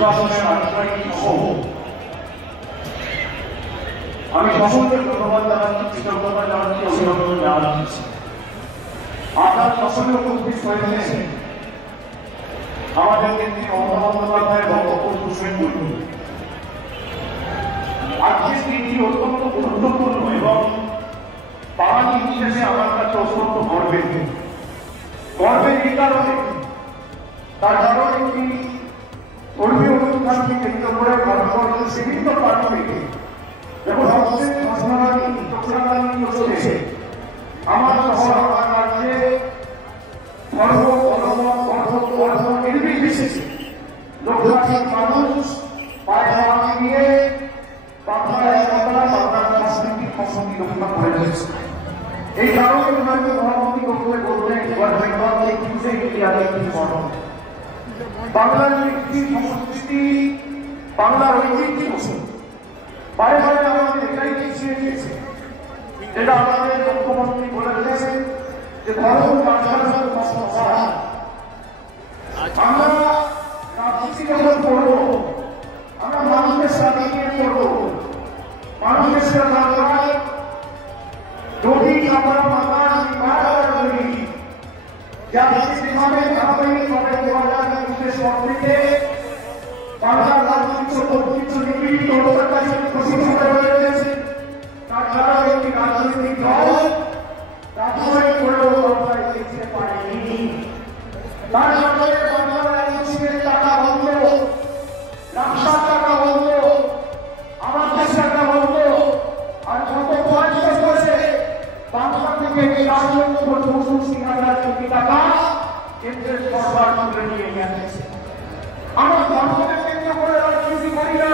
প্রশাসনের আধিকারিক সহ আমি সকলকে ধন্যবাদ জানাচ্ছি, কৃতজ্ঞতা জানাচ্ছি, অভিনন্দন জানাচ্ছি। আপনার সকলে উপস্থিত হয়েছে আমাদের নেত্রী মমতা বন্দ্যোপাধ্যায়ের বক্তব্য শুনে। আজকের দিনটি অত্যন্ত গুরুত্বপূর্ণ এবং বাঙালি হিসেবে আমার কাছে অত্যন্ত গর্বের। এই কারণে তার কারণ একটি ধর্মীয় অনুষ্ঠানকে কেন্দ্র করে ভারতবর্ষের বিভিন্ন প্রান্ত থেকে যেমন চলছে আমার শহর আমার রাজ্যে ধর্ম ধর্ম নির্বিশেষে লক্ষাধিক মানুষ পায়ে হাত দিয়ে বাংলার সাংস্কৃতিক সংস্কৃতি রক্ষা করে দিয়েছে। এই কারণে ভারতীয় ধর্মমন্ত্রী বক্তব্য বললেন বাংলার কৃষ্টি সংস্কৃতি বাংলার ঐতিহ্য বারে বারে আমাদের এটাই পিছিয়ে দিয়েছে, যেটা আমাদের মুখ্যমন্ত্রী বলেছেন যে ধর্ম আমরা রাজনীতি যখন করবো আমরা মানুষের সাথে নিয়ে করবো, মানুষের সাথে যদি আমরা বাংলার করি যেভাবে 2021 পর থেকে বাংলার রাজনীতি সবকিছু নিপীড়িত হওয়ার কাছে প্রশিক্ষিত হয়ে রয়েছে। তাছাড়া একটি রাজনৈতিক দল রাজনৈতিক করেও আমরা দেখতে পারিনি। তার কারণে বাংলার রাজনীতির টাকা বন্ধ, রাস্তার টাকা বন্ধ, আমাদের টাকা বন্ধ। আর গত 5 বছরে বাংলা থেকে 4,65,000 কোটি টাকা কেন্দ্রের সরকার তুলে নিয়ে গেছে। আমরা ধর্মকে কেন্দ্র করে রাজনীতি করি না।